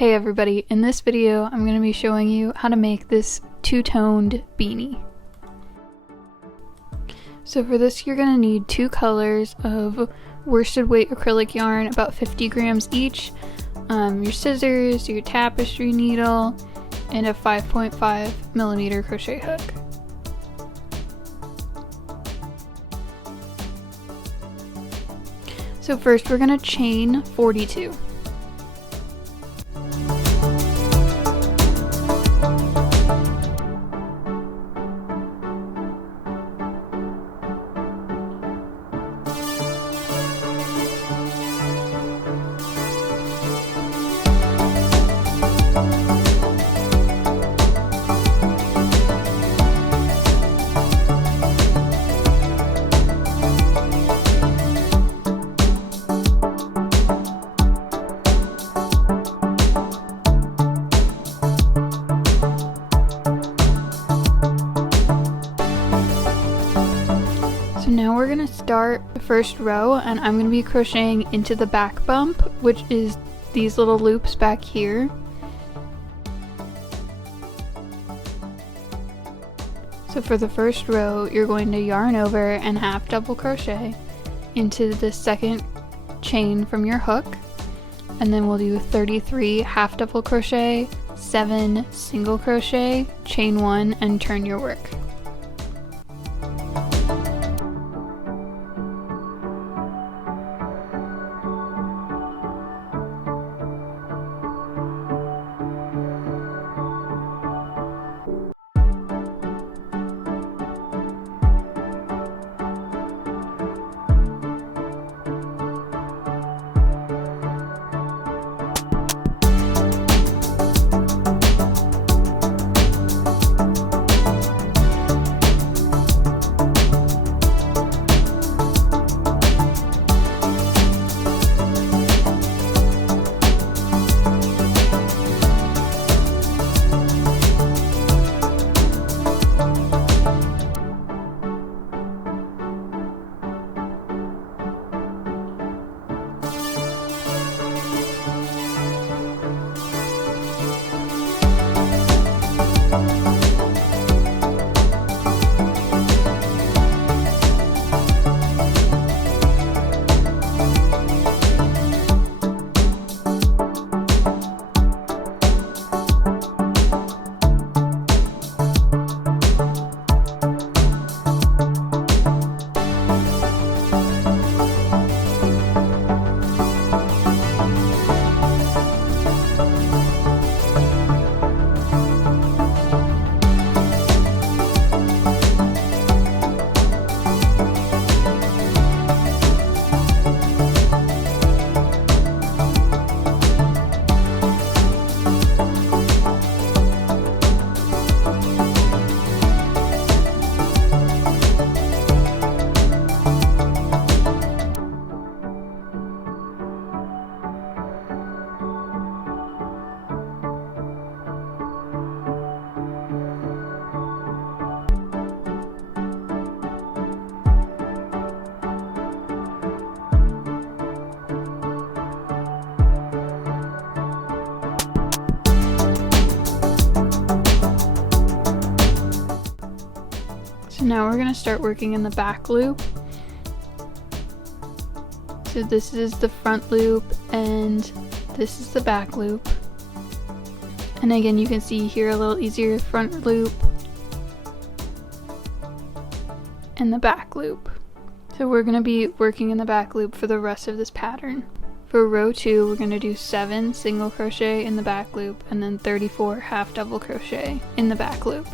Hey everybody, in this video I'm going to be showing you how to make this two-toned beanie. So for this you're going to need two colors of worsted weight acrylic yarn, about 50 grams each, your scissors, your tapestry needle, and a 5.5mm crochet hook. So first we're going to chain 42. Now we're going to start the first row, and I'm going to be crocheting into the back bump, which is these little loops back here. So for the first row you're going to yarn over and half double crochet into the second chain from your hook, and then we'll do 33 half double crochet, 7 single crochet, chain 1, and turn your work. So now we're going to start working in the back loop. So this is the front loop and this is the back loop. And again, you can see here a little easier front loop and the back loop. So we're going to be working in the back loop for the rest of this pattern. For row 2, we're going to do 7 single crochet in the back loop and then 34 half double crochet in the back loop.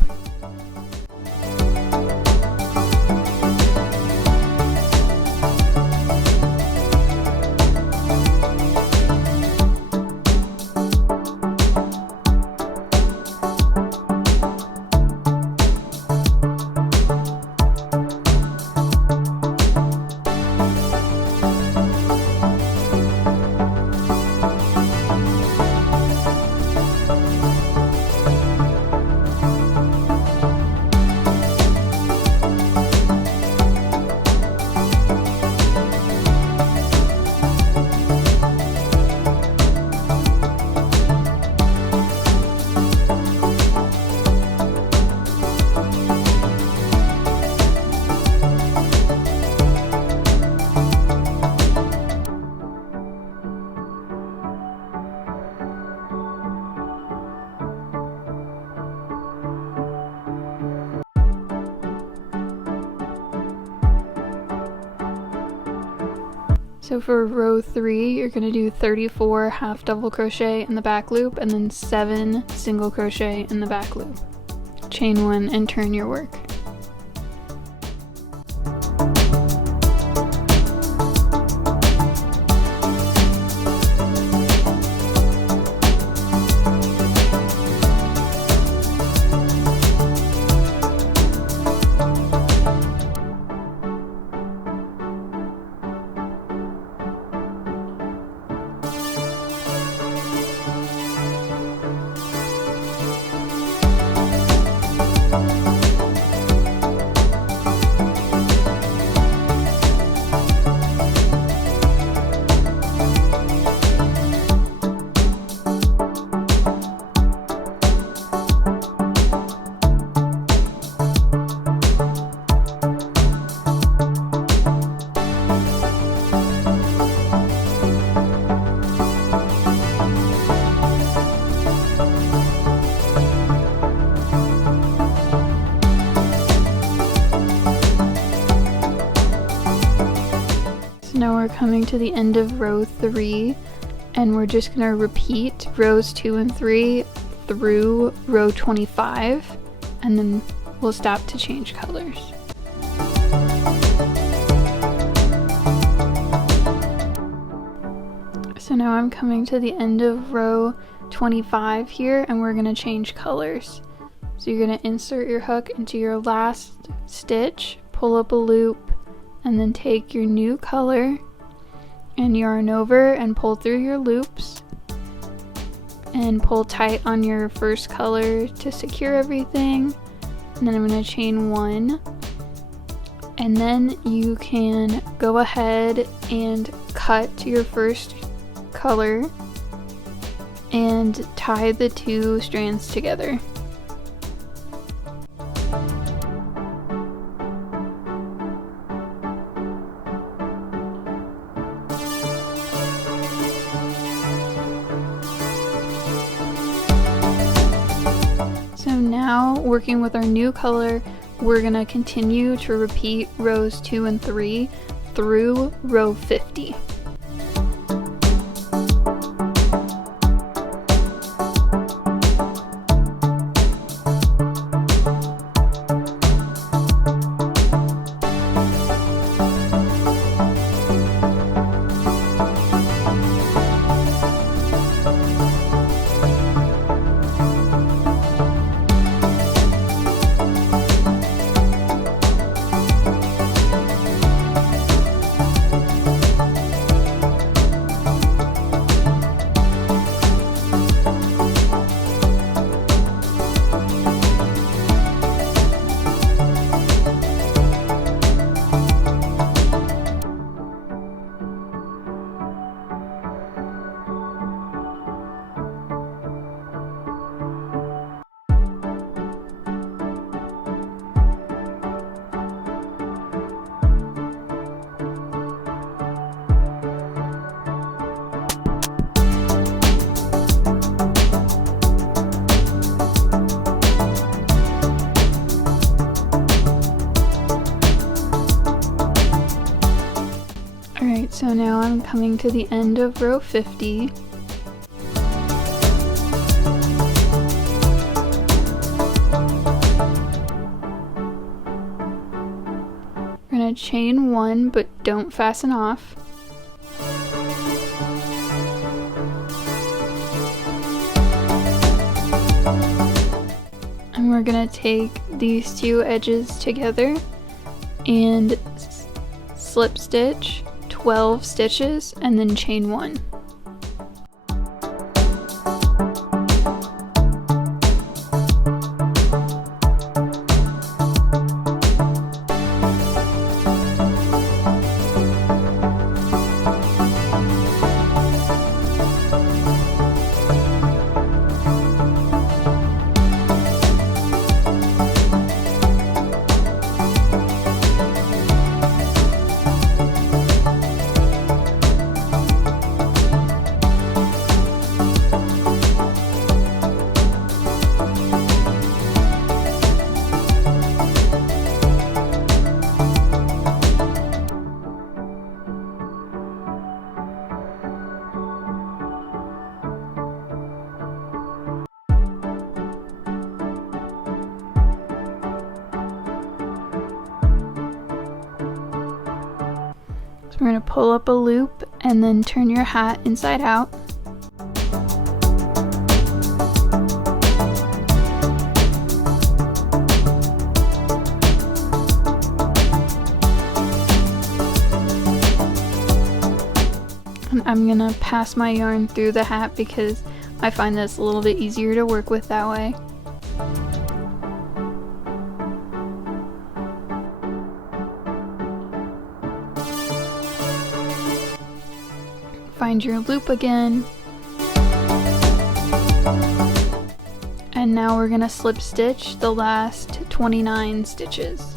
So for row 3, you're going to do 34 half double crochet in the back loop and then 7 single crochet in the back loop. Chain 1 and turn your work. Now we're coming to the end of row 3, and we're just going to repeat rows 2 and 3 through row 25, and then we'll stop to change colors. So now I'm coming to the end of row 25 here, and we're going to change colors. So you're going to insert your hook into your last stitch, pull up a loop, and then take your new color and yarn over and pull through your loops and pull tight on your first color to secure everything. And then I'm going to chain 1, and then you can go ahead and cut your first color and tie the 2 strands together. So now, working with our new color, we're going to continue to repeat rows 2 and 3 through row 50. Alright, so now I'm coming to the end of row 50. We're going to chain 1, but don't fasten off. And we're going to take these 2 edges together and slip stitch 12 stitches and then chain 1. we're going to pull up a loop and then turn your hat inside out. And I'm going to pass my yarn through the hat because I find this a little bit easier to work with that way. Find your loop again. And now we're going to slip stitch the last 29 stitches.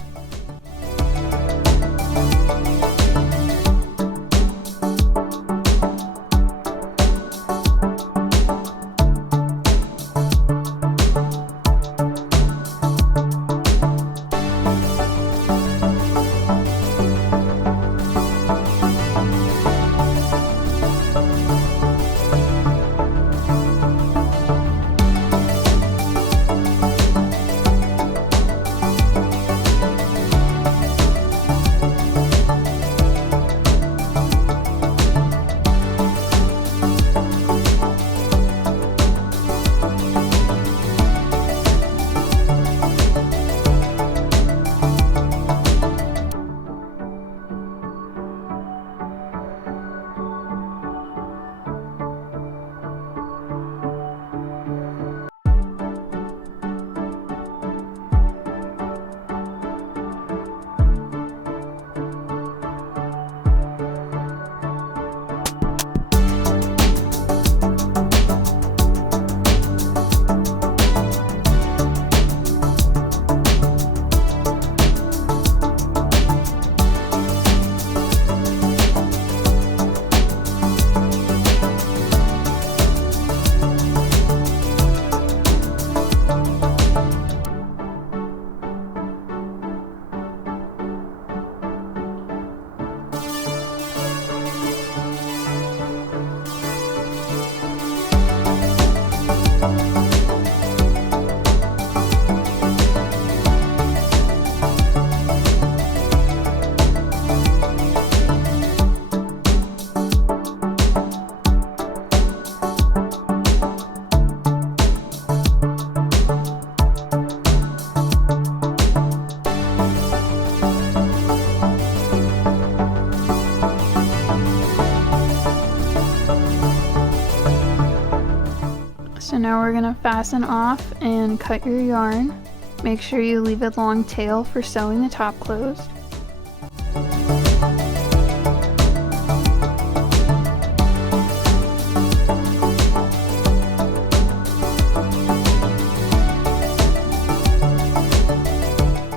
So now we're going to fasten off and cut your yarn. Make sure you leave a long tail for sewing the top closed.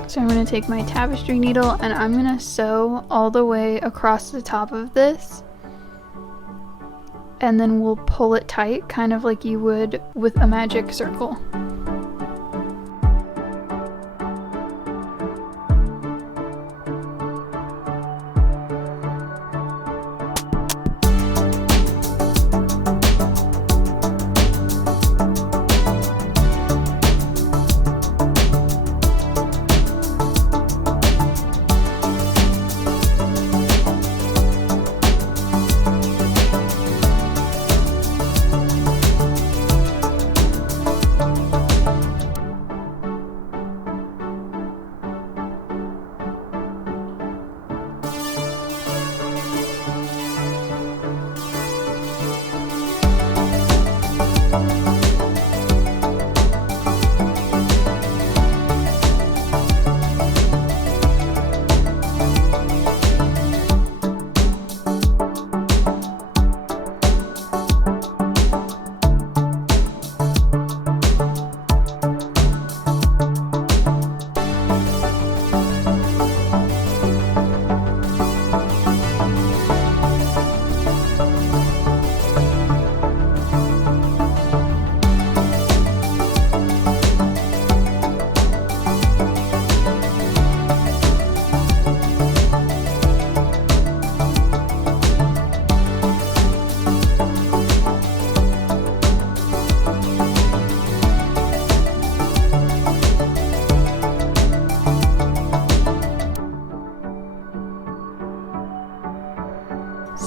So I'm going to take my tapestry needle and I'm going to sew all the way across the top of this. And then we'll pull it tight, kind of like you would with a magic circle.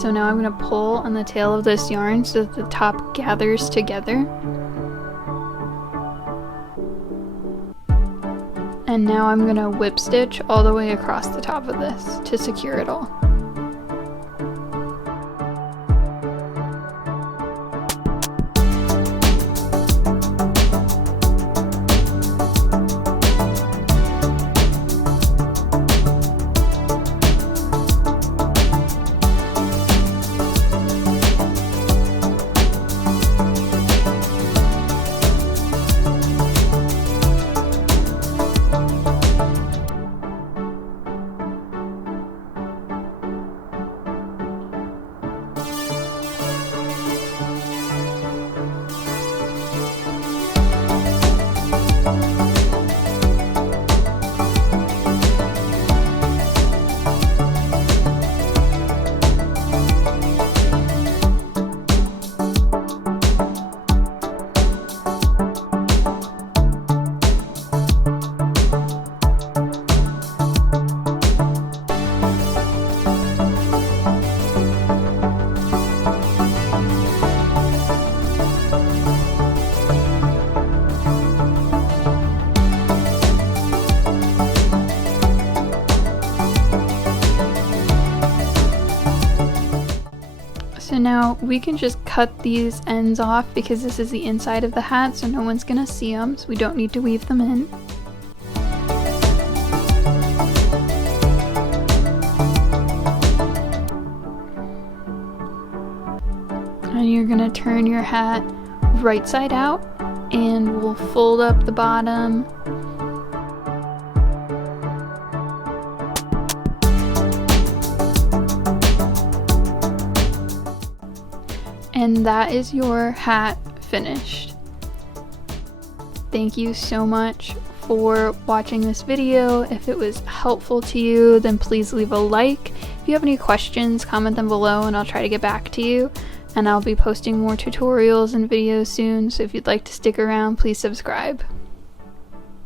So now I'm going to pull on the tail of this yarn so that the top gathers together. And now I'm going to whip stitch all the way across the top of this to secure it all. So now we can just cut these ends off because this is the inside of the hat, so no one's gonna see them, so we don't need to weave them in. And you're gonna turn your hat right side out and we'll fold up the bottom. And that is your hat finished. Thank you so much for watching this video. If it was helpful to you, then please leave a like. If you have any questions, comment them below and I'll try to get back to you. And I'll be posting more tutorials and videos soon, so if you'd like to stick around, please subscribe.